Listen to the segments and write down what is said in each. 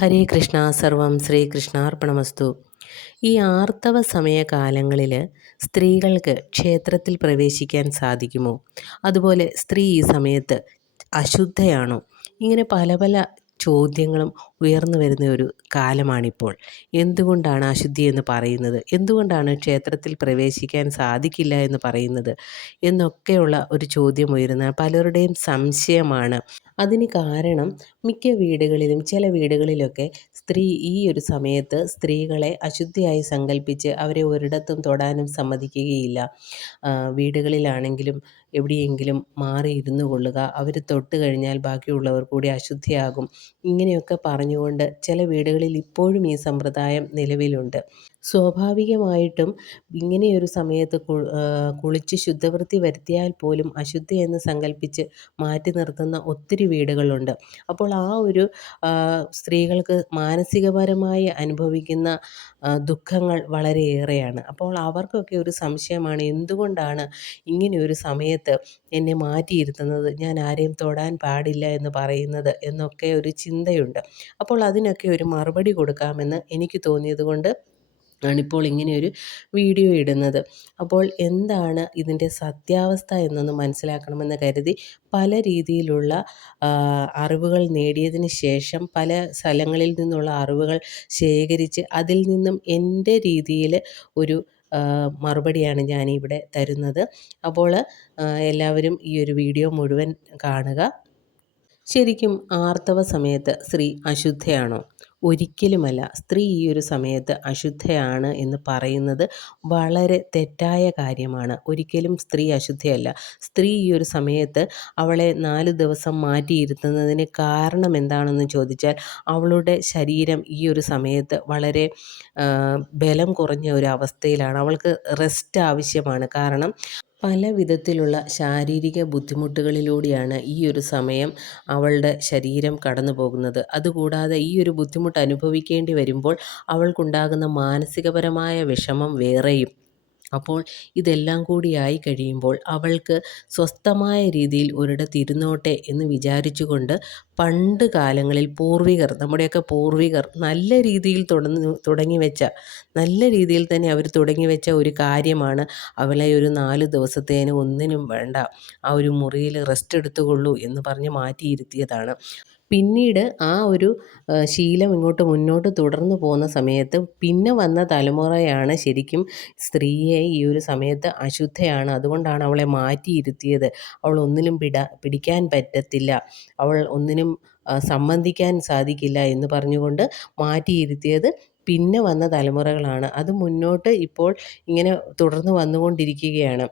ഹരേ കൃഷ്ണ. സർവം ശ്രീകൃഷ്ണാർപ്പണമസ്തു. ഈ ആർത്തവ സമയകാലങ്ങളിൽ സ്ത്രീകൾക്ക് ക്ഷേത്രത്തിൽ പ്രവേശിക്കാൻ സാധിക്കുമോ? അതുപോലെ സ്ത്രീ ഈ സമയത്ത് അശുദ്ധയാണോ? ഇങ്ങനെ പല പല ചോദ്യങ്ങളും ഉയർന്നു വരുന്ന ഒരു കാലമാണിപ്പോൾ. എന്തുകൊണ്ടാണ് അശുദ്ധി എന്ന് പറയുന്നത്? എന്തുകൊണ്ടാണ് ക്ഷേത്രത്തിൽ പ്രവേശിക്കാൻ സാധിക്കില്ല എന്ന് പറയുന്നത്? എന്നൊക്കെയുള്ള ഒരു ചോദ്യം ഉയരുന്ന പലരുടെയും സംശയമാണ്. അതിന് കാരണം മിക്ക വീടുകളിലും ചില വീടുകളിലൊക്കെ ഈ ഒരു സമയത്ത് സ്ത്രീകളെ അശുദ്ധിയായി സങ്കല്പിച്ച് അവരെ ഒരിടത്തും തൊടാനും സമ്മതിക്കുകയില്ല. വീടുകളിലാണെങ്കിലും എവിടെയെങ്കിലും മാറി ഇരുന്നു കൊള്ളുക, അവർ തൊട്ട് കഴിഞ്ഞാൽ ബാക്കിയുള്ളവർ കൂടി അശുദ്ധിയാകും, ഇങ്ങനെയൊക്കെ പറഞ്ഞുകൊണ്ട് ചില വീടുകളിൽ ഇപ്പോഴും ഈ സമ്പ്രദായം നിലവിലുണ്ട്. സ്വാഭാവികമായിട്ടും ഇങ്ങനെയൊരു സമയത്ത് കുളിച്ച് ശുദ്ധവൃത്തി വരുത്തിയാൽ പോലും അശുദ്ധി എന്ന് സങ്കല്പിച്ച് മാറ്റി നിർത്തുന്ന ഒത്തിരി വീടുകളുണ്ട്. അപ്പോൾ ആ ഒരു സ്ത്രീകൾക്ക് മാനസികപരമായി അനുഭവിക്കുന്ന ദുഃഖങ്ങൾ വളരെയേറെയാണ്. അപ്പോൾ അവർക്കൊക്കെ ഒരു സംശയമാണ്, എന്തുകൊണ്ടാണ് ഇങ്ങനെയൊരു സമയത്ത് എന്നെ മാറ്റിയിരുത്തുന്നത്, ഞാൻ ആരെയും തൊടാൻ പാടില്ല എന്ന് പറയുന്നത് എന്നൊക്കെ ഒരു ചിന്തയുണ്ട്. അപ്പോൾ അതിനൊക്കെ ഒരു മറുപടി കൊടുക്കാമെന്ന് എനിക്ക് തോന്നിയത് കൊണ്ട് ആണിപ്പോൾ ഇങ്ങനെയൊരു വീഡിയോ ഇടുന്നത്. അപ്പോൾ എന്താണ് ഇതിൻ്റെ സത്യാവസ്ഥ എന്നൊന്ന് മനസ്സിലാക്കണമെന്ന് കരുതി പല രീതിയിലുള്ള അറിവുകൾ നേടിയതിന് ശേഷം പല സ്ഥലങ്ങളിൽ നിന്നുള്ള അറിവുകൾ ശേഖരിച്ച് അതിൽ നിന്നും എൻ്റെ രീതിയിൽ ഒരു മറുപടിയാണ് ഞാനിവിടെ തരുന്നത്. അപ്പോൾ എല്ലാവരും ഈ ഒരു വീഡിയോ മുഴുവൻ കാണുക. ശരിക്കും ആർത്തവ സമയത്ത് സ്ത്രീ അശുദ്ധയാണോ? ഒരിക്കലുമല്ല. സ്ത്രീ ഈ ഒരു സമയത്ത് അശുദ്ധയാണ് എന്ന് പറയുന്നത് വളരെ തെറ്റായ കാര്യമാണ്. ഒരിക്കലും സ്ത്രീ അശുദ്ധയല്ല. സ്ത്രീ ഈ ഒരു സമയത്ത് അവളെ 4 ദിവസം മാറ്റിയിരുത്തുന്നതിന് കാരണം എന്താണെന്ന് ചോദിച്ചാൽ, അവളുടെ ശരീരം ഈ ഒരു സമയത്ത് വളരെ ബലം കുറഞ്ഞ ഒരു അവസ്ഥയിലാണ്. അവൾക്ക് റെസ്റ്റ് ആവശ്യമാണ്. കാരണം പല വിധത്തിലുള്ള ശാരീരിക ബുദ്ധിമുട്ടുകളിലൂടെയാണ് ഈ ഒരു സമയം അവളുടെ ശരീരം കടന്നു പോകുന്നത്. അതുകൂടാതെ ഈ ഒരു ബുദ്ധിമുട്ട് അനുഭവിക്കേണ്ടി വരുമ്പോൾ അവൾക്കുണ്ടാകുന്ന മാനസികപരമായ വിഷമം വേറെയും. അപ്പോൾ ഇതെല്ലാം കൂടിയായി കഴിയുമ്പോൾ അവൾക്ക് സ്വസ്ഥമായ രീതിയിൽ ഒരിടത്ത് ഇരുന്നോട്ടെ എന്ന് വിചാരിച്ചുകൊണ്ട് പണ്ട് കാലങ്ങളിൽ നമ്മുടെയൊക്കെ പൂർവികർ നല്ല രീതിയിൽ നല്ല രീതിയിൽ തന്നെ അവർ തുടങ്ങി വെച്ച ഒരു കാര്യമാണ്, അവളെ ഒരു 4 ദിവസത്തേന് ഒന്നിനും വേണ്ട, ആ ഒരു മുറിയിൽ റെസ്റ്റ് എടുത്തുകൊള്ളൂ എന്ന് പറഞ്ഞ് മാറ്റിയിരുത്തിയതാണ്. പിന്നീട് ആ ഒരു ശീലം ഇങ്ങോട്ട് മുന്നോട്ട് തുടർന്നു പോകുന്ന സമയത്ത് പിന്നെ വന്ന തലമുറയാണ് ശരിക്കും സ്ത്രീയെ ഈ ഒരു സമയത്ത് അശുദ്ധയാണ്, അതുകൊണ്ടാണ് അവളെ മാറ്റിയിരുത്തിയത്, അവൾ ഒന്നിലും പിടിക്കാൻ പറ്റത്തില്ല, അവൾ ഒന്നിനും സംബന്ധിക്കാൻ സാധിക്കില്ല എന്ന് പറഞ്ഞുകൊണ്ട് മാറ്റിയിരുത്തിയത് പിന്നെ വന്ന തലമുറകളാണ്. അത് മുന്നോട്ട് ഇപ്പോൾ ഇങ്ങനെ തുടർന്ന് വന്നുകൊണ്ടിരിക്കുകയാണ്.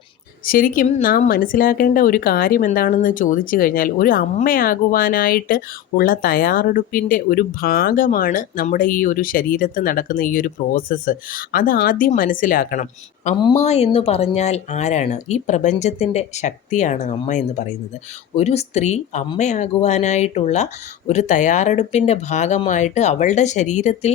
ശരിക്കും നാം മനസ്സിലാക്കേണ്ട ഒരു കാര്യം എന്താണെന്ന് ചോദിച്ചു കഴിഞ്ഞാൽ, ഒരു അമ്മയാകുവാനായിട്ട് ഉള്ള തയ്യാറെടുപ്പിൻ്റെ ഒരു ഭാഗമാണ് നമ്മുടെ ഈ ഒരു ശരീരത്ത് നടക്കുന്ന ഈ ഒരു പ്രോസസ്സ്. അത് ആദ്യം മനസ്സിലാക്കണം. അമ്മ എന്ന് പറഞ്ഞാൽ ആരാണ്? ഈ പ്രപഞ്ചത്തിൻ്റെ ശക്തിയാണ് അമ്മ എന്ന് പറയുന്നത്. ഒരു സ്ത്രീ അമ്മയാകുവാനായിട്ടുള്ള ഒരു തയ്യാറെടുപ്പിൻ്റെ ഭാഗമായിട്ട് അവളുടെ ശരീരത്തിൽ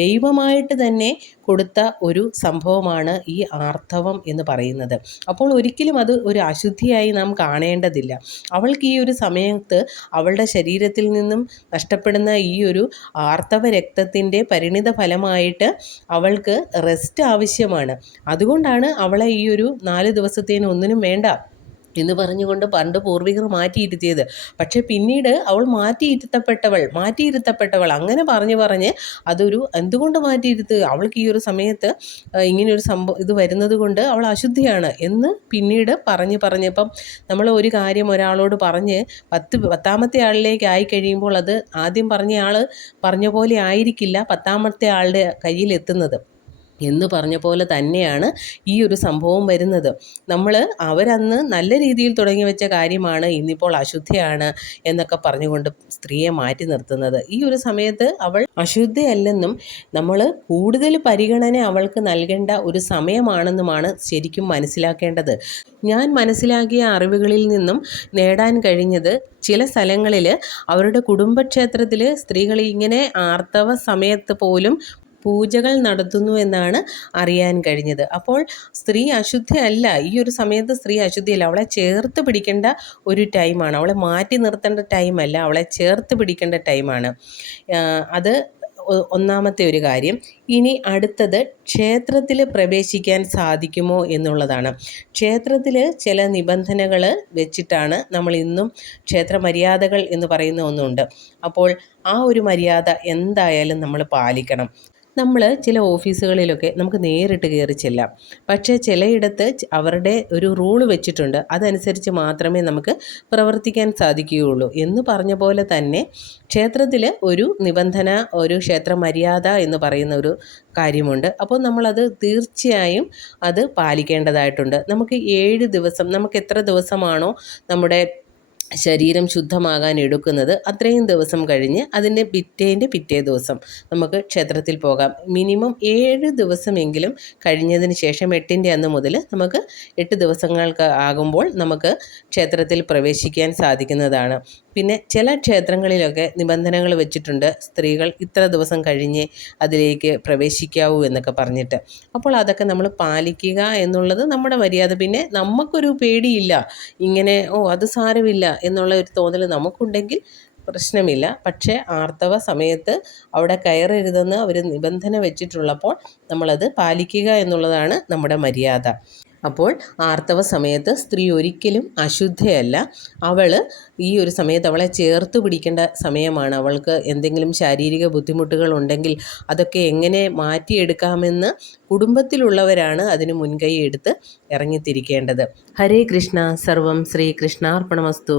ദൈവമായിട്ട് തന്നെ കൊടുത്ത ഒരു സംഭവമാണ് ഈ ആർത്തവം എന്ന് പറയുന്നത്. അപ്പോൾ ഒരിക്കലും അത് ഒരു അശുദ്ധിയായി നാം കാണേണ്ടതില്ല. അവൾക്ക് ഈ ഒരു സമയത്ത് അവളുടെ ശരീരത്തിൽ നിന്നും നഷ്ടപ്പെടുന്ന ഈ ഒരു ആർത്തവ രക്തത്തിൻ്റെ പരിണിത ഫലമായിട്ട് അവൾക്ക് റെസ്റ്റ് ആവശ്യമാണ്. അതുകൊണ്ടാണ് അവളെ ഈ ഒരു 4 ദിവസത്തേന് ഒന്നിനും വേണ്ട എന്ന് പറഞ്ഞുകൊണ്ട് പണ്ട് പൂർവികർ മാറ്റിയിരുത്തിയത്. പക്ഷേ പിന്നീട് അവൾ മാറ്റിയിരുത്തപ്പെട്ടവൾ അങ്ങനെ പറഞ്ഞ് അതൊരു എന്തുകൊണ്ട് മാറ്റിയിരുത്തുക, അവൾക്ക് ഈ ഒരു സമയത്ത് ഇങ്ങനെയൊരു ഇത് വരുന്നത് കൊണ്ട് അവൾ അശുദ്ധിയാണ് എന്ന് പിന്നീട് പറഞ്ഞപ്പം നമ്മൾ ഒരു കാര്യം ഒരാളോട് പറഞ്ഞ് 10ാമത്തെ ആളിലേക്ക് ആയി കഴിയുമ്പോൾ അത് ആദ്യം പറഞ്ഞ ആൾ പറഞ്ഞ പോലെ ആയിരിക്കില്ല 10ാമത്തെ ആളുടെ കയ്യിലെത്തുന്നത് എന്ന് പറഞ്ഞ പോലെ തന്നെയാണ് ഈ ഒരു സംഭവം വരുന്നത്. അവരന്ന് നല്ല രീതിയിൽ തുടങ്ങി വെച്ച കാര്യമാണ് ഇന്നിപ്പോൾ അശുദ്ധയാണ് എന്നൊക്കെ പറഞ്ഞുകൊണ്ട് സ്ത്രീയെ മാറ്റി നിർത്തുന്നത്. ഈ ഒരു സമയത്ത് അവൾ അശുദ്ധയല്ലെന്നും നമ്മൾ കൂടുതൽ പരിഗണന അവൾക്ക് നൽകേണ്ട ഒരു സമയമാണെന്നുമാണ് ശരിക്കും മനസ്സിലാക്കേണ്ടത്. ഞാൻ മനസ്സിലാക്കിയ അറിവുകളിൽ നിന്നും നേടാൻ കഴിഞ്ഞത്, ചില സ്ഥലങ്ങളിൽ അവരുടെ കുടുംബക്ഷേത്രത്തിൽ സ്ത്രീകൾ ഇങ്ങനെ ആർത്തവ സമയത്ത് പോലും പൂജകൾ നടത്തുന്നു എന്നാണ് അറിയാൻ കഴിഞ്ഞത്. അപ്പോൾ സ്ത്രീ അശുദ്ധയല്ല, ഈ ഒരു സമയത്ത് സ്ത്രീ അശുദ്ധിയല്ല, അവളെ ചേർത്ത് പിടിക്കേണ്ട ഒരു ടൈമാണ്, അവളെ മാറ്റി നിർത്തേണ്ട ടൈമല്ല, അവളെ ചേർത്ത് പിടിക്കേണ്ട ടൈമാണ്. അത് ഒന്നാമത്തെ ഒരു കാര്യം. ഇനി അടുത്തത് ക്ഷേത്രത്തിൽ പ്രവേശിക്കാൻ സാധിക്കുമോ എന്നുള്ളതാണ്. ക്ഷേത്രത്തിൽ ചില നിബന്ധനകൾ വെച്ചിട്ടാണ് നമ്മൾ ഇന്നും ക്ഷേത്ര മര്യാദകൾ എന്ന് പറയുന്ന ഒന്നുണ്ട്. അപ്പോൾ ആ ഒരു മര്യാദ എന്തായാലും നമ്മൾ പാലിക്കണം. നമ്മൾ ചില ഓഫീസുകളിലൊക്കെ നമുക്ക് നേരിട്ട് കയറി ചെല്ലാം, പക്ഷേ ചിലയിടത്ത് അവരുടെ ഒരു റൂള് വെച്ചിട്ടുണ്ട്, അതനുസരിച്ച് മാത്രമേ നമുക്ക് പ്രവർത്തിക്കാൻ സാധിക്കുകയുള്ളൂ. എന്ന് പറഞ്ഞ പോലെ തന്നെ ക്ഷേത്രത്തിൽ ഒരു നിബന്ധന, ഒരു ക്ഷേത്ര മര്യാദ എന്ന് പറയുന്ന ഒരു കാര്യമുണ്ട്. അപ്പോൾ നമ്മളത് തീർച്ചയായും അത് പാലിക്കേണ്ടതായിട്ടുണ്ട്. നമുക്ക് 7 ദിവസം, നമുക്ക് എത്ര ദിവസമാണോ നമ്മുടെ ശരീരം ശുദ്ധമാകാൻ എടുക്കുന്നത് അത്രയും ദിവസം കഴിഞ്ഞ് അതിൻ്റെ പിറ്റേ ദിവസം നമുക്ക് ക്ഷേത്രത്തിൽ പോകാം. മിനിമം 7 ദിവസമെങ്കിലും കഴിഞ്ഞതിന് ശേഷം 8ൻ്റെ അന്ന് മുതൽ നമുക്ക് 8 ദിവസങ്ങൾക്ക് ആകുമ്പോൾ നമുക്ക് ക്ഷേത്രത്തിൽ പ്രവേശിക്കാൻ സാധിക്കുന്നതാണ്. പിന്നെ ചില ക്ഷേത്രങ്ങളിലൊക്കെ നിബന്ധനകൾ വെച്ചിട്ടുണ്ട്, സ്ത്രീകൾ ഇത്ര ദിവസം കഴിഞ്ഞ് അതിലേക്ക് പ്രവേശിക്കാവൂ എന്നൊക്കെ പറഞ്ഞിട്ട്. അപ്പോൾ അതൊക്കെ നമ്മൾ പാലിക്കുക എന്നുള്ളത് നമ്മുടെ മര്യാദ. പിന്നെ നമുക്കൊരു പേടിയില്ല, ഇങ്ങനെ അത് സാരമില്ല എന്നുള്ള ഒരു തോന്നൽ നമുക്കുണ്ടെങ്കിൽ പ്രശ്നമില്ല. പക്ഷേ ആർത്തവ സമയത്ത് അവിടെ കയറരുതെന്ന് അവർ നിബന്ധന വെച്ചിട്ടുള്ളപ്പോൾ നമ്മളത് പാലിക്കുക എന്നുള്ളതാണ് നമ്മുടെ മര്യാദ. അപ്പോൾ ആർത്തവ സമയത്ത് സ്ത്രീ ഒരിക്കലും അശുദ്ധയല്ല. അവൾ ഈ ഒരു സമയത്ത് അവളെ ചേർത്ത് പിടിക്കേണ്ട സമയമാണ്. അവൾക്ക് എന്തെങ്കിലും ശാരീരിക ബുദ്ധിമുട്ടുകൾ ഉണ്ടെങ്കിൽ അതൊക്കെ എങ്ങനെ മാറ്റിയെടുക്കാമെന്ന് കുടുംബത്തിലുള്ളവരാണ് അതിന് മുൻകൈ എടുത്ത് ഇറങ്ങിത്തിരിക്കേണ്ടത്. ഹരേ കൃഷ്ണ. സർവം ശ്രീകൃഷ്ണാർപ്പണമസ്തു.